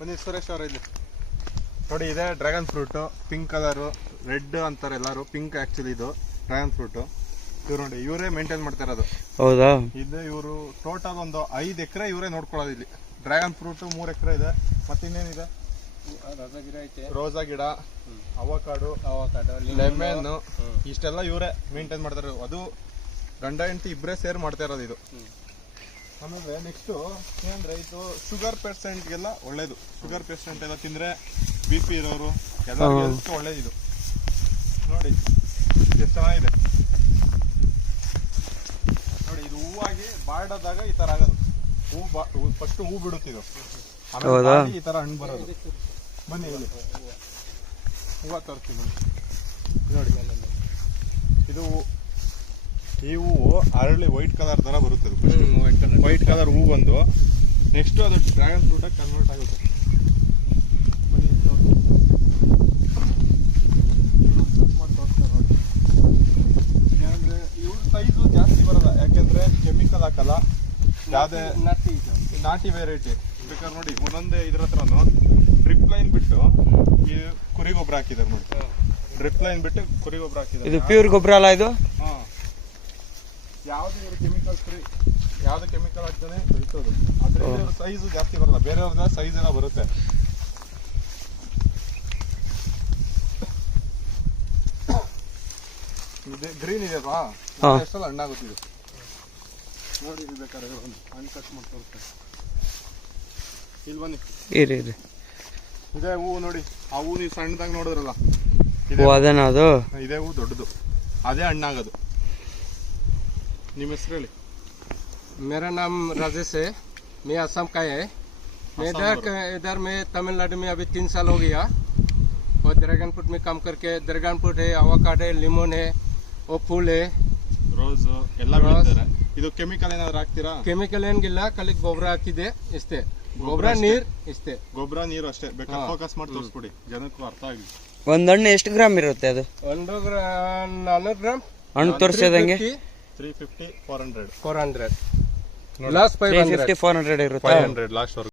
ಬನ್ನಿ ಸುರೇಶ್ ಅವರ ಇಲ್ಲಿ ನೋಡಿ, ಇದೆ dragon fruit, pink colour, red ಅಂತಾರೆ ಎಲ್ಲರೂ, ಪಿಂಕ್ ಆ್ಯಕ್ಚುಲಿ ಇದು ಡ್ರ್ಯಾಗನ್ ಫ್ರೂಟು. ಇವ್ರು ನೋಡಿ, ಇವರೇ ಮೇಂಟೈನ್ ಮಾಡ್ತಾ ಇರೋದು. ಹೌದಾ? ಇದು ಇವರು ಟೋಟಲ್ ಒಂದು 5 ಎಕರೆ ಇವರೇ ನೋಡ್ಕೊಳ್ಳೋದು. ಇಲ್ಲಿ ಡ್ರ್ಯಾಗನ್ ಫ್ರೂಟು 3 ಎಕರೆ ಇದೆ. ಮತ್ತೆ ಇನ್ನೇನಿದೆ? ರೋಸಾ ಗಿಡ, ಅವಕಾಡು, ಲೆಮನ್, ಇಷ್ಟೆಲ್ಲ ಇವರೇ ಮೇಂಟೈನ್ ಮಾಡ್ತಾರೆ. ಅದು ಗಂಡ ಹೆಂಡತಿ ಇಬ್ಬರೇ ಸೇರ್ ಮಾಡ್ತಾ ಇರೋದು ಇದು. ಆಮೇಲೆ ನೆಕ್ಸ್ಟು ಏನಂದ್ರೆ, ಇದು ಶುಗರ್ ಪೇಷಂಟ್ಗೆಲ್ಲ ಒಳ್ಳೇದು. ಶುಗರ್ ಪೇಷಂಟ್ ಎಲ್ಲ ತಿಂದರೆ, BP ಇರೋರು ಎಲ್ಲರಿಗೂ ಒಳ್ಳೇದಿದು. ನೋಡಿ ಎಷ್ಟು ಚೆನ್ನಾಗಿದೆ ನೋಡಿ. ಇದು ಹೂವಾಗಿ ಬಾಡೋದಾಗ ಈ ತರ ಆಗೋದು. ಫಸ್ಟ್ ಹೂ ಬಿಡುತ್ತಿದ್ದು, ಆಮೇಲೆ ಈ ತರ ಹಣ್ಣು ಬರೋದು. ಬನ್ನಿ ಇಲ್ಲಿ ಹೂವು ತೋರಿಸ್ತೀನಿ ನೋಡಿ. ಇದು ಈ ಹೂವು ಅರಳಿ ವೈಟ್ ಕಲರ್ ತರ ಬರುತ್ತೆ. ವೈಟ್ ಕಲರ್ ಹೂ ಬಂದು ನೆಕ್ಸ್ಟ್ ಅದು ಡ್ರ್ಯಾಗನ್ ಫ್ರೂಟ್ ಆಗಿ ಕನ್ವರ್ಟ್ ಆಗುತ್ತೆ. ಬನ್ನಿ ಇವ್ರ ಸೈಜು ಜಾಸ್ತಿ ಬರಲ್ಲ, ಯಾಕೆಂದ್ರೆ ಕೆಮಿಕಲ್ ಹಾಕಲ್ಲ. ಯಾವ್ದೇ ನಾಟಿ ವೆರೈಟಿ ಬೇಕಾದ್ರೆ ನೋಡಿ, ಒಂದೊಂದೇ ಇದ್ರ ಹತ್ರನು ಡ್ರಿಪ್ ಲೈನ್ ಬಿಟ್ಟು ಈ ಕುರಿ ಗೊಬ್ಬರ ಹಾಕಿದಾರೆ ನೋಡಿ. ಡ್ರಿಪ್ ಲೈನ್ ಬಿಟ್ಟು ಕುರಿ ಗೊಬ್ಬರ ಹಾಕಿದ್ದಾರೆ. ಇದು ಪ್ಯೂರ್ ಗೊಬ್ಬರ ಅಲ್ಲ ಇದು? ಹಾ, ಯಾವ್ದು ಇವರು ಕೆಮಿಕಲ್ ಫ್ರೀ, ಯಾವ್ದು ಕೆಮಿಕಲ್ ಹಾಕ್ತಾನೆ ಬೆಳೆಸೋದು. ಅದ್ರಿಂದ ಸೈಜ್ ಜಾಸ್ತಿ ಬರಲ್ಲ, ಬೇರೆಯವ್ರದ ಸೈಜ್ ಎಲ್ಲ ಬರುತ್ತೆ. ಗ್ರೀನ್ ಇದೆಯಾ, ಎಷ್ಟೆಲ್ಲ ಹಣ್ಣಾಗುತ್ತಿದೆ ನೋಡಿ. ಇದು ಬೇಕಾದ್ರೆ ಹಣ್ಣು ಕಟ್ ಮಾಡಿ ತೋರಿಸ್ತಾರೆ. ಇಲ್ಲಿ ಬನ್ನಿ, ಇದೇ ಹೂವು ನೋಡಿ. ಆ ಹೂವು ನೀವು ಸಣ್ಣದಾಗ ನೋಡಿದ್ರಲ್ಲ, ಅದೇನಾ ಅದು? ಇದೇ ಹೂವು ದೊಡ್ಡದು, ಅದೇ ಹಣ್ಣಾಗೋದು. ನಿಮ್ಮ ಹೆಸರು ಹೇಳಿ. मेरा नाम राजेश है, मैं असम का है। मैं इधर में तमिलनाडु में अभी 3 साल हो गया और ड्रैगन फ्रूट में काम करके, ड्रैगन फ्रूट है, अवाकाडो है, लीमन है, वो फूल है, ರೋಸ್ ಎಲ್ಲ ಬೆಳೀತಾರೆ. ಇದು ಕೆಮಿಕಲ್ ಏನಾದ್ರು ಹಾಕ್ತೀರಾ? ಕೆಮಿಕಲ್ ಏನಿಲ್ಲ, ಖಾಲಿ ಗೊಬ್ಬರ ಹಾಕಿದೆ ಇಷ್ಟೇ. ಗೊಬ್ಬರ ನೀರು ಇಷ್ಟೇ. ಗೊಬ್ಬರ ನೀರು ಅಷ್ಟೇ. ಬೇಕಾದ್ರೆ ಫೋಕಸ್ ಮಾಡಿ ತೋರಿಸ್ಬಿಡಿ, ಜನಕ್ಕೂ ಅರ್ಥ ಆಗಲಿ. ಒಂದ್ ಹಣ್ಣು ಎಷ್ಟು ಗ್ರಾಮ್ ಇರುತ್ತೆ ಅದು? 400 ಗ್ರಾಮ್ ಹಣ್ಣು ತೋರಿಸೋದಂಗೆ 350 400 400 ಲಾಸ್ಟ್ 500 400 ಇರುತ್ತೆ. 500 ಲಾಸ್ಟ್